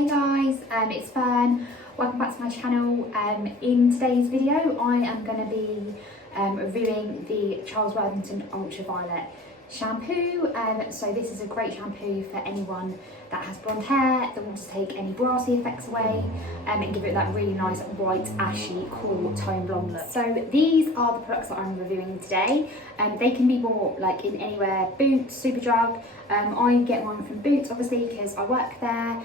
Hey guys, it's Fern. Welcome back to my channel. In today's video I am going to be reviewing the Charles Worthington Ultraviolet shampoo. So this is a great shampoo for anyone that has blonde hair, that wants to take any brassy effects away and give it that really nice white, ashy, cool tone blonde look. So these are the products that I'm reviewing today. They can be bought like in anywhere, Boots, Superdrug. I get mine from Boots obviously because I work there.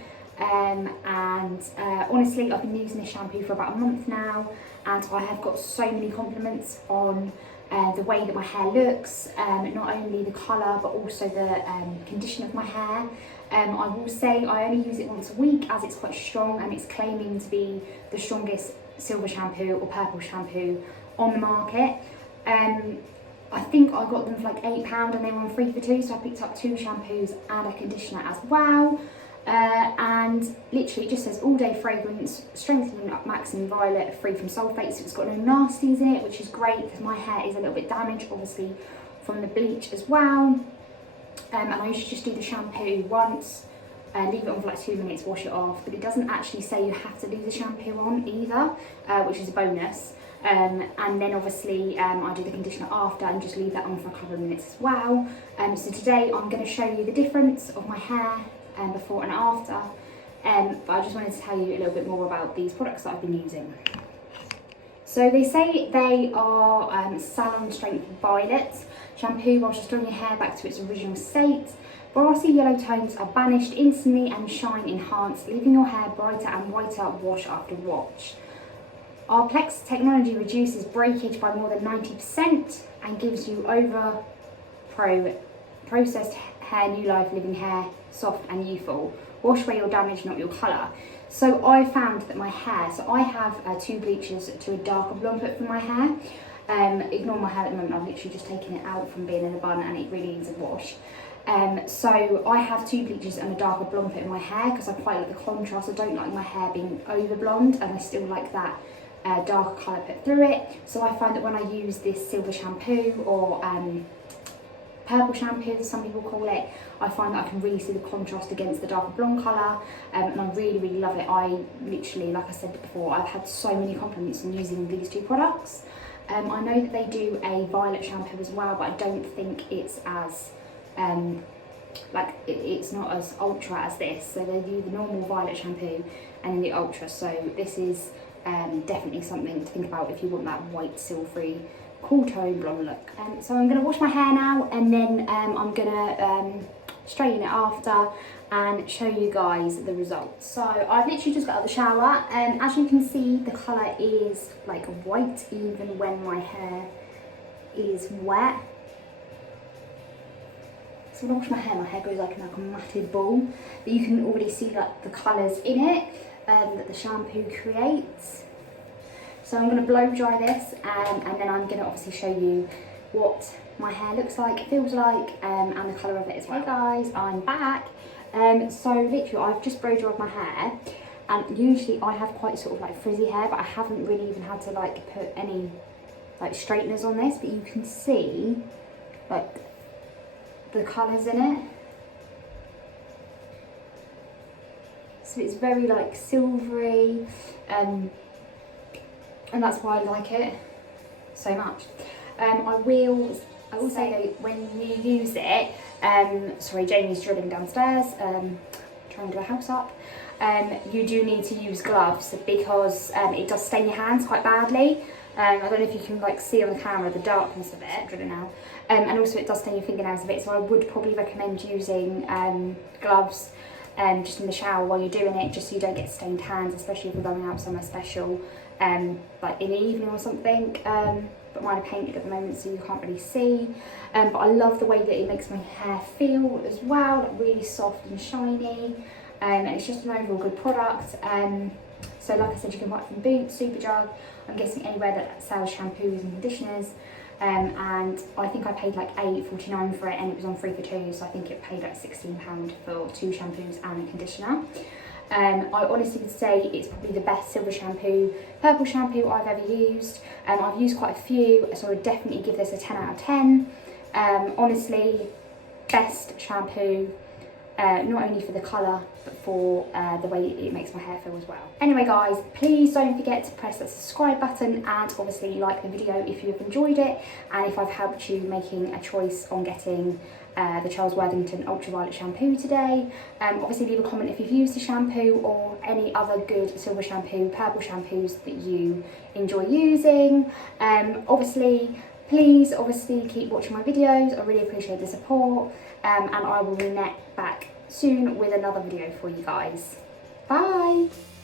Honestly, I've been using this shampoo for about a month now, and I have got so many compliments on the way that my hair looks, not only the colour but also the condition of my hair. I will say I only use it once a week as it's quite strong, and it's claiming to be the strongest silver shampoo or purple shampoo on the market. I think I got them for like £8 and they were on 3 for 2, so I picked up 2 shampoos and a conditioner as well. And literally it just says all day fragrance, strengthening up maximum violet, free from sulfates. So it's got no nasties in it, which is great because my hair is a little bit damaged obviously from the bleach as well. And I used to just do the shampoo once, leave it on for like 2 minutes, wash it off, but it doesn't actually say you have to leave the shampoo on either, which is a bonus. And then obviously I do the conditioner after and just leave that on for a couple of minutes as well. So today I'm going to show you the difference of my hair before and after, but I just wanted to tell you a little bit more about these products that I've been using. So they say they are salon strength violet shampoo whilst restoring your hair back to its original state. Brassy yellow tones are banished instantly and shine enhanced, leaving your hair brighter and whiter wash after wash. Our Plex technology reduces breakage by more than 90% and gives you processed hair new life, living hair soft and youthful. Wash away your damage, not your colour. So I found that my hair, so I have 2 bleaches to a darker blonde put for my hair. Ignore my hair at the moment, I've literally just taken it out from being in a bun and it really needs a wash. So I have 2 bleaches and a darker blonde put in my hair because I quite like the contrast. I don't like my hair being over blonde and I still like that darker colour put through it. So I find that when I use this silver shampoo or purple shampoo as some people call it, I find that I can really see the contrast against the darker blonde colour, and I really love it. I literally, like I said before, I've had so many compliments on using these 2 products. I know that they do a violet shampoo as well, but I don't think it's as it's not as ultra as this. So they do the normal violet shampoo and then the ultra, so this is definitely something to think about if you want that white silvery cool tone blonde look. So I'm going to wash my hair now, and then I'm going to straighten it after and show you guys the results. So I've literally just got out of the shower, and as you can see the colour is like white even when my hair is wet. So when I wash my hair goes like a matted ball, but you can already see like the colours in it that the shampoo creates. So I'm going to blow dry this, and then I'm going to obviously show you what my hair looks like, feels like, and the colour of it as well. Hey guys, I'm back. So literally I've just blow dried my hair, and usually I have quite sort of like frizzy hair, but I haven't really even had to like put any like straighteners on this, but you can see like the colours in it. So it's very like silvery, and that's why I like it so much. I will say that when you use it, sorry, Jamie's drilling downstairs, trying to do a house up. You do need to use gloves because it does stain your hands quite badly. I don't know if you can like see on the camera the darkness of it, drilling now, and also it does stain your fingernails a bit. So I would probably recommend using gloves just in the shower while you're doing it, just so you don't get stained hands, especially if you're going out somewhere special, like in the evening or something. But mine are painted at the moment, so you can't really see. But I love the way that it makes my hair feel as well, like really soft and shiny. And it's just an overall good product. So like I said, you can buy it from Boots, Superdrug, I'm guessing anywhere that sells shampoos and conditioners. And I think I paid like £8.49 for it, and it was on 3 for 2, so I think it paid like £16 for 2 shampoos and a conditioner. I honestly would say it's probably the best silver shampoo, purple shampoo I've ever used. I've used quite a few, so I would definitely give this a 10 out of 10. Honestly, best shampoo not only for the colour but for the way it makes my hair feel as well. Anyway guys, please don't forget to press that subscribe button and obviously like the video if you have enjoyed it, and if I've helped you making a choice on getting the Charles Worthington Ultraviolet shampoo today. Obviously leave a comment if you've used the shampoo or any other good silver shampoo, purple shampoos that you enjoy using. Obviously, please keep watching my videos. I really appreciate the support, and I will be back soon with another video for you guys. Bye!